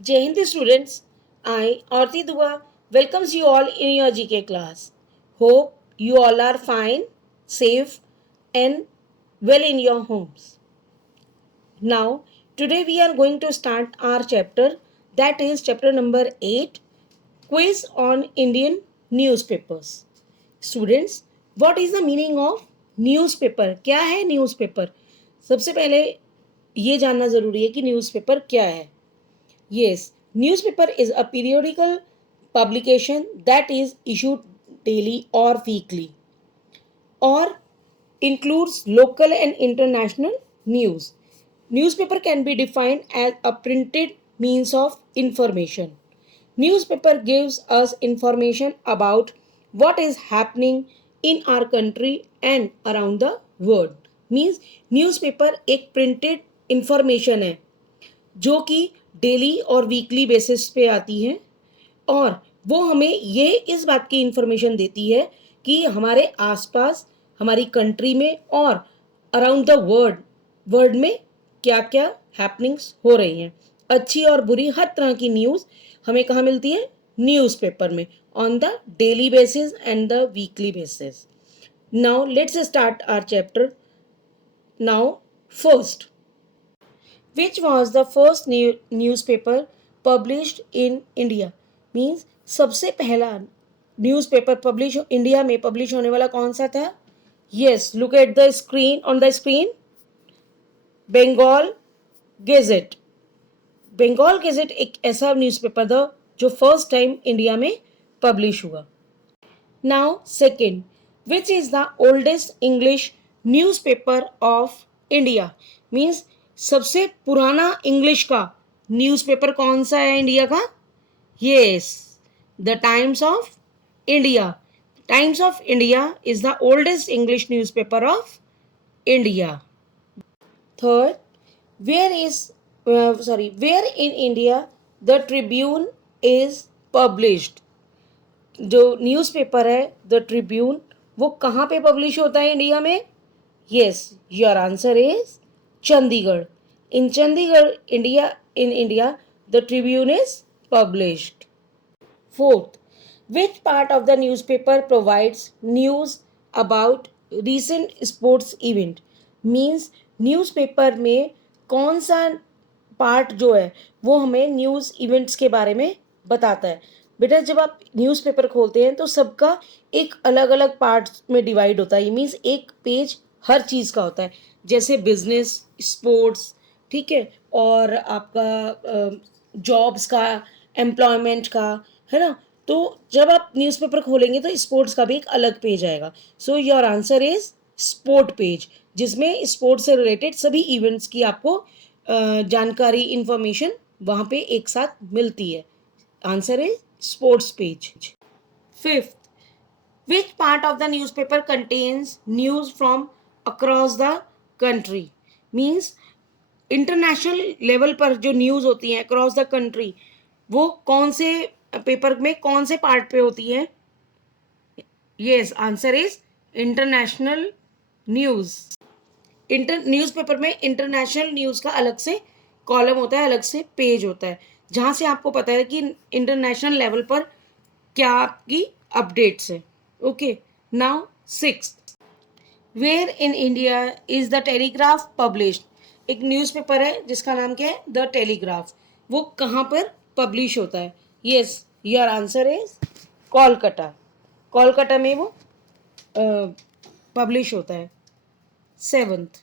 Jai Hind students, I, Aarti Dua, welcomes you all in your GK class. Hope you all are fine, safe and well in your homes. Now, today we are going to start our chapter, that is chapter number 8, Quiz on Indian Newspapers. Students, what is the meaning of newspaper? क्या है newspaper? सबसे पहले ये जानना ज़रूरी है कि newspaper क्या है. Yes, newspaper is a periodical publication that is issued daily or weekly or includes local and international news. Newspaper can be defined as a printed means of information. Newspaper gives us information about what is happening in our country and around the world. Means newspaper एक printed information है जो कि daily और weekly basis पे आती हैं और वो हमें ये इस बात की इंफॉर्मेशन देती है कि हमारे आसपास हमारी कंट्री में और अराउंड द वर्ल्ड में क्या क्या हैपनिंग्स हो रही हैं. अच्छी और बुरी हर तरह की न्यूज़ हमें कहाँ मिलती है? न्यूज़पेपर में, on the daily basis and the weekly basis. Now let's start our chapter. Now first, which was the first newspaper published in India? Means सबसे पहला न्यूज़पेपर पब्लिश इंडिया में पब्लिश होने वाला कौन सा था? Yes, look at the screen, on the screen. Bengal gazette. Bengal gazette एक ऐसा न्यूज़पेपर था जो फर्स्ट टाइम इंडिया में पब्लिश हुआ. Now second, which is the oldest English newspaper of India? Means सबसे पुराना इंग्लिश का न्यूज़पेपर कौन सा है इंडिया का? Yes, the Times of India. Times of India is the oldest English newspaper of India. Third, where in India the Tribune is published? जो newspaper है the Tribune, वो कहाँ पे पब्लिश होता है इंडिया में? Yes, your answer is Chandigarh. In Chandigarh in India the Tribune is published. Fourth, which part of the newspaper provides news about recent sports event? Means newspaper में कौन सा पार्ट जो है वो हमें न्यूज़ इवेंट्स के बारे में बताता है? बेटा जब आप न्यूज़पेपर खोलते हैं तो सबका एक अलग अलग पार्ट्स में डिवाइड होता है. मीन्स एक पेज हर चीज़ का होता है, जैसे बिजनेस, स्पोर्ट्स, ठीक है, और आपका जॉब्स का, एम्प्लॉयमेंट का, है ना. तो जब आप न्यूज़पेपर खोलेंगे तो स्पोर्ट्स का भी एक अलग पेज आएगा. So your answer is sport page, जिसमें स्पोर्ट्स से रिलेटेड सभी इवेंट्स की आपको जानकारी, इंफॉर्मेशन वहाँ पे एक साथ मिलती है. Answer is sports page. Fifth, which part of the newspaper contains news from across the country? Means international level पर जो न्यूज़ होती है अक्रॉस द कंट्री, वो कौन से पेपर में कौन से पार्ट पे होती है? Yes, answer is international news. Newspaper में इंटरनेशनल न्यूज़ का अलग से कॉलम होता है, अलग से पेज होता है, जहाँ से आपको पता है कि इंटरनेशनल लेवल पर क्या आपकी अपडेट्स है. Okay, now sixth, where in India is the Telegraph published? एक न्यूज़पेपर है जिसका नाम क्या है? The Telegraph. वो कहाँ पर पब्लिश होता है? Yes, your answer is Kolkata. Kolkata में वो पब्लिश होता है. Seventh,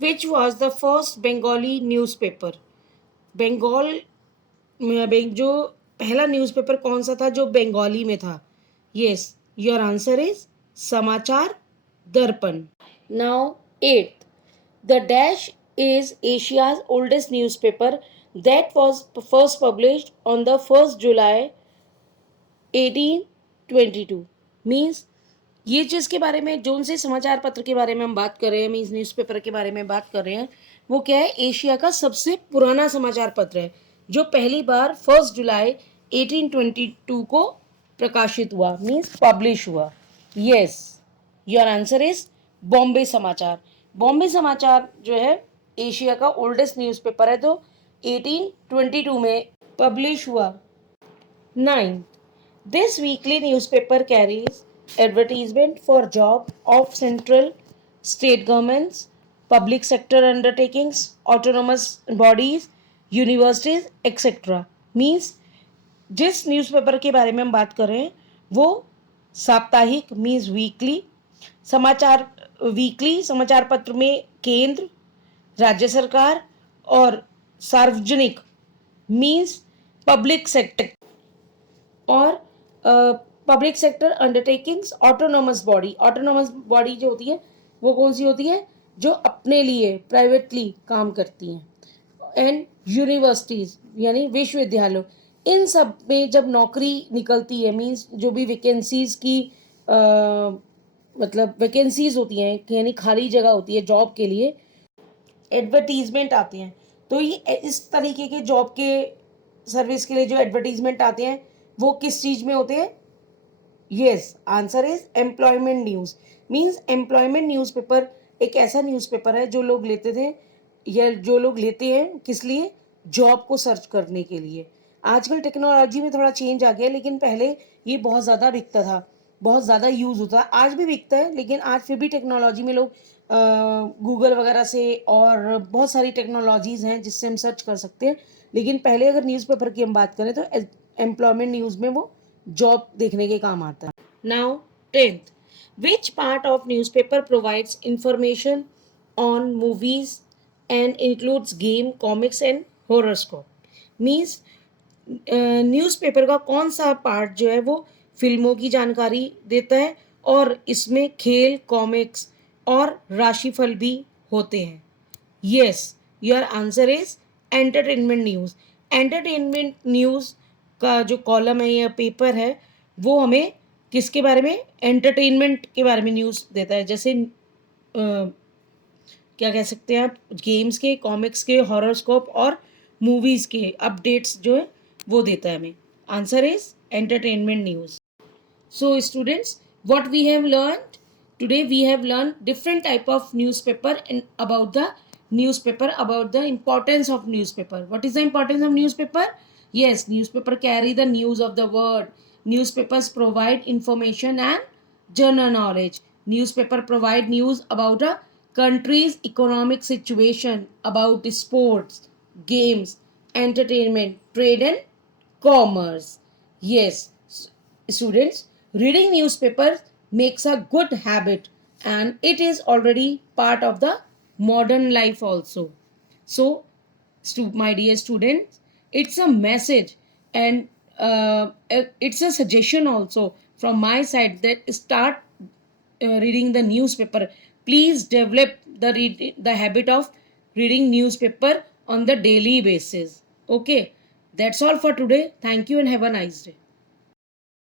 which was the first Bengali newspaper? Bengal जो पहला न्यूज़पेपर कौन सा था जो बंगाली में था? यस, योर आंसर इज समाचार दर्पण. Now at, the dash is Asia's oldest newspaper that was first published on the 1st July 1822. Means ये चीज़ के बारे में, जोन से समाचार पत्र के बारे में हम बात कर रहे हैं, मीन्स न्यूज़पेपर के बारे में बात कर रहे हैं, वो क्या है? एशिया का सबसे पुराना समाचार पत्र है जो पहली बार 1 जुलाई 1822 को प्रकाशित हुआ, मीन्स पब्लिश हुआ. Yes, your answer is Bombay समाचार. बॉम्बे समाचार जो है एशिया का ओल्डेस्ट न्यूज़पेपर है, तो 1822 में पब्लिश हुआ। 9. This weekly newspaper carries advertisement for job of central state governments, public sector undertakings, autonomous bodies, universities, etc. Means जिस न्यूज़पेपर के बारे में हम बात कर रहे हैं वो साप्ताहिक मीन्स वीकली समाचार वीकली समाचार पत्र में केंद्र, राज्य सरकार और सार्वजनिक मीन्स पब्लिक सेक्टर और public sector undertakings, autonomous body जो होती है वो कौन सी होती है, जो अपने लिए प्राइवेटली काम करती हैं। एंड यूनिवर्सिटीज यानी विश्वविद्यालय, इन सब में जब नौकरी निकलती है मीन्स जो भी वैकेंसीज की मतलब वैकेंसीज होती हैं यानी खाली जगह होती है जॉब के लिए, एडवर्टीजमेंट आते हैं। तो ये इस तरीके के जॉब के सर्विस के लिए जो एडवर्टीजमेंट आते हैं वो किस चीज में होते हैं? Yes, answer is employment news. Means employment newspaper एक ऐसा न्यूज़पेपर है जो लोग लेते थे या जो लोग लेते हैं किस लिए? जॉब को सर्च करने के लिए। आजकल टेक्नोलॉजी में थोड़ा चेंज आ गया लेकिन पहले ये बहुत ज़्यादा बिकता था, बहुत ज़्यादा यूज़ होता है, आज भी बिकता है लेकिन आज फिर भी टेक्नोलॉजी में लोग गूगल वगैरह से और बहुत सारी टेक्नोलॉजीज़ हैं जिससे हम सर्च कर सकते हैं। लेकिन पहले अगर न्यूज़पेपर की हम बात करें तो एम्प्लॉयमेंट न्यूज़ में वो जॉब देखने के काम आता है। Now 10th, which part of newspaper provides information on movies and includes game, comics and horoscope? Means newspaper का कौन सा पार्ट जो है वो फिल्मों की जानकारी देता है और इसमें खेल, कॉमिक्स और राशिफल भी होते हैं। Yes, your answer is entertainment news. Entertainment news का जो कॉलम है या पेपर है वो हमें किसके बारे में? एंटरटेनमेंट के बारे में न्यूज़ देता है। जैसे क्या कह सकते हैं आप, गेम्स के, कॉमिक्स के, हॉरोस्कोप और मूवीज़ के अपडेट्स जो है वो देता है हमें। Answer is entertainment news. So students, what we have learned today, we have learned different type of newspaper and about the newspaper, about the importance of newspaper. What is the importance of newspaper? Yes, newspaper carry the news of the world. Newspapers provide information and general knowledge. Newspaper provide news about a country's economic situation, about sports, games, entertainment, trade and commerce. Yes, students, reading newspapers makes a good habit and it is already part of the modern life also. So, my dear students, it's a message and it's a suggestion also from my side that start reading the newspaper. Please develop the habit of reading newspaper on the daily basis. Okay, that's all for today. Thank you and have a nice day.